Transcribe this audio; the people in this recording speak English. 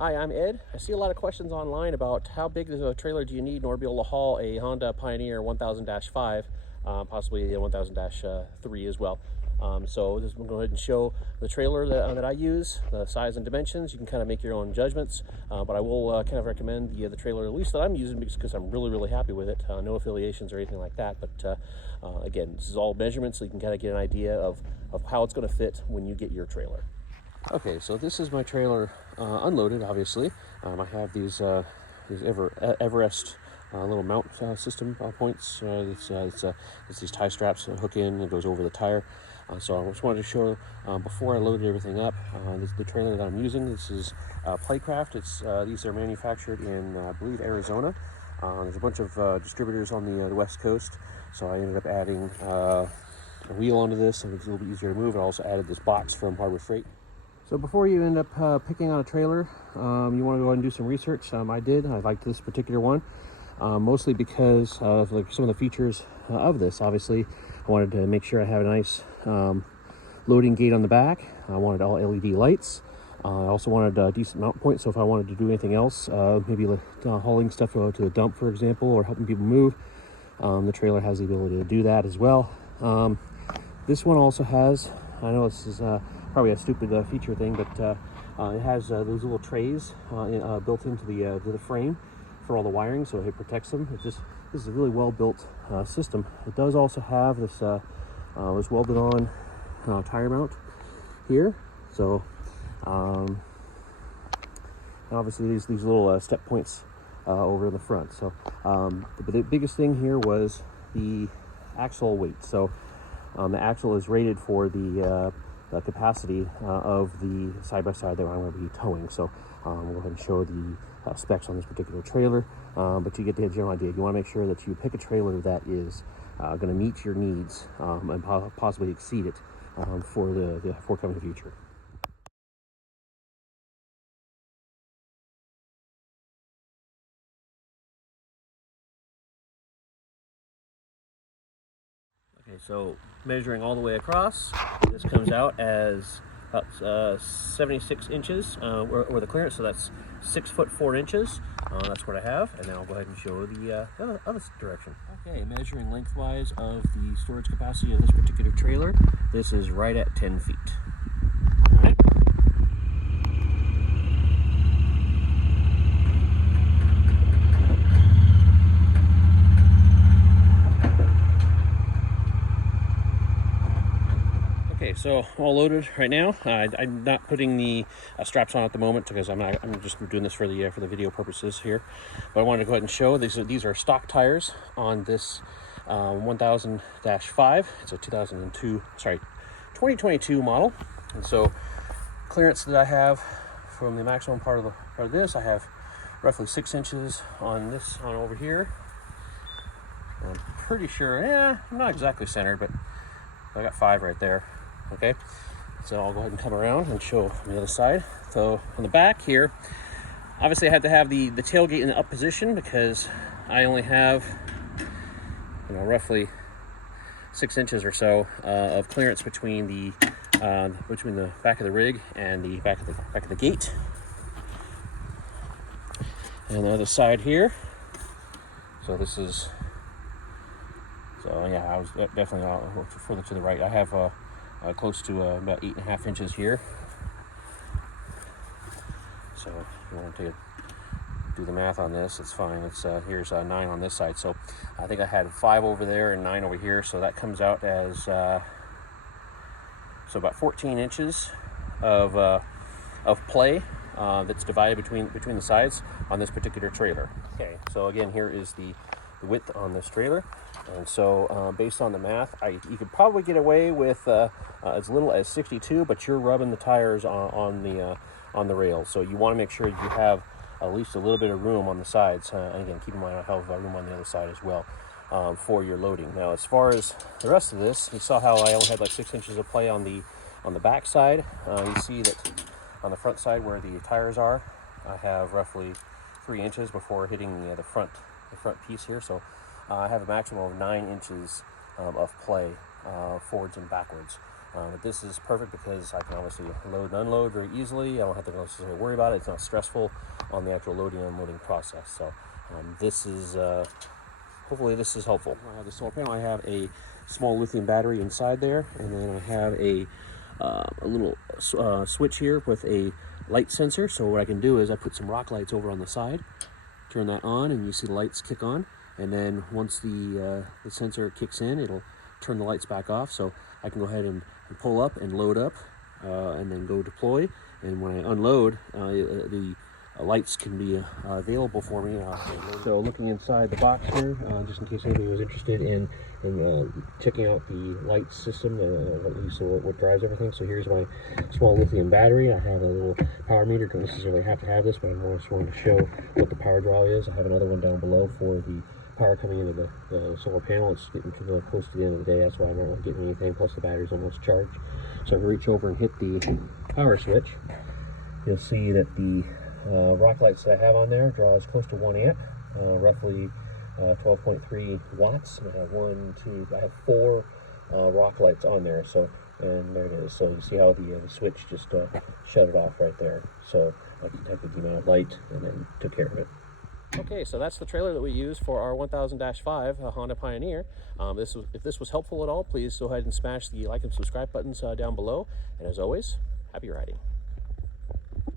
Hi, I'm Ed. I see a lot of questions online about how big of a trailer do you need in order to be able to haul a Honda Pioneer 1000-5, possibly a 1000-3 as well. So I'm going to go ahead and show the trailer that I use, the size and dimensions. You can kind of make your own judgments, but I will kind of recommend the trailer, at least that I'm using, because I'm really happy with it. No affiliations or anything like that, but again, this is all measurements, so you can kind of get an idea of how it's going to fit when you get your trailer. Okay, so this is my trailer unloaded, obviously. I have these Everest little mount system points. It's these tie straps that hook in and goes over the tire. So I just wanted to show, before I loaded everything up, this is the trailer that I'm using. This is Playcraft. These are manufactured in, I believe, Arizona. There's a bunch of distributors on the West Coast, so I ended up adding a wheel onto this, so it's a little bit easier to move. I also added this box from Harbor Freight. So before you end up picking on a trailer, you want to go ahead and do some research. I did. I liked this particular one, mostly because of like some of the features of this. Obviously, I wanted to make sure I have a nice loading gate on the back. I wanted all LED lights. I also wanted a decent mount point, so if I wanted to do anything else, maybe like hauling stuff to a dump, for example, or helping people move, the trailer has the ability to do that as well. This one also has, I know this is probably a stupid feature thing, but it has those little trays built into the frame for all the wiring, so it protects them. This is a really well built system. It does also have this welded on tire mount here, so obviously these little step points over in the front. So the biggest thing here was the axle weight. So the axle is rated for the capacity of the side-by-side that I'm going to be towing. So we'll go ahead and show the specs on this particular trailer, but you get the general idea. You want to make sure that you pick a trailer that is going to meet your needs and possibly exceed it for the forthcoming future. Okay, so measuring all the way across, this comes out as about 76 inches or the clearance, so that's 6 foot 4 inches. That's what I have, and then I'll go ahead and show the other direction. Okay, measuring lengthwise of the storage capacity of this particular trailer, this is right at 10 feet. All right. Okay, so all loaded right now. I'm not putting the straps on at the moment because I'm just doing this for the video purposes here. But I wanted to go ahead and show these are stock tires on this 1000-5. It's a 2022 model, and so clearance that I have from the maximum part of this, I have roughly 6 inches on over here. I'm pretty sure, I'm not exactly centered, but I got 5 right there. Okay, so I'll go ahead and come around and show on the other side. So on the back here, obviously I had to have the tailgate in the up position because I only have, roughly 6 inches or so of clearance between the back of the rig and the back of the gate. And the other side here. So this is. So yeah, I was definitely further to the right. I have close to about 8.5 inches here. So if you want to do the math on this, it's fine. It's here's 9 on this side. So I think I had 5 over there and 9 over here. So that comes out as so about 14 inches of play that's divided between the sides on this particular trailer. Okay, so again, here is the width on this trailer. And so based on the math, you could probably get away with as little as 62, but you're rubbing the tires on the rails. So you want to make sure you have at least a little bit of room on the sides. And again, keep in mind I have room on the other side as well for your loading. Now, as far as the rest of this, you saw how I only had like 6 inches of play on the back side. You see that on the front side where the tires are, I have roughly 3 inches before hitting the front piece here. So I have a maximum of 9 inches of play forwards and backwards This is perfect because I can obviously load and unload very easily. I don't have to necessarily worry about it. It's not stressful on the actual loading and unloading process. So this is, hopefully this is helpful. I have the solar panel. I have a small lithium battery inside there, and then I have a little switch here with a light sensor. So what I can do is I put some rock lights over on the side, turn that on, and you see the lights kick on. And then once the sensor kicks in, it'll turn the lights back off. So I can go ahead and pull up and load up, and then go deploy. And when I unload, the lights can be available for me. So looking inside the box here, just in case anybody was interested in checking out the light system, what drives everything. So here's my small lithium battery. I have a little power meter. Don't necessarily have to have this, but I'm just wanting to show what the power draw is. I have another one down below for the power coming into the solar panel. It's getting close to the end of the day. That's why I'm not really getting anything. Plus the battery's almost charged. So if I reach over and hit the power switch, you'll see that the rock lights that I have on there draws close to 1 amp, roughly 12.3 watts. I have 4 rock lights on there. So, and there it is. So you see how the switch just shut it off right there. So I detected the amount of light and then took care of it. Okay, so that's the trailer that we use for our 1000-5 Honda Pioneer. If this was helpful at all, please go ahead and smash the like and subscribe buttons down below. And as always, happy riding.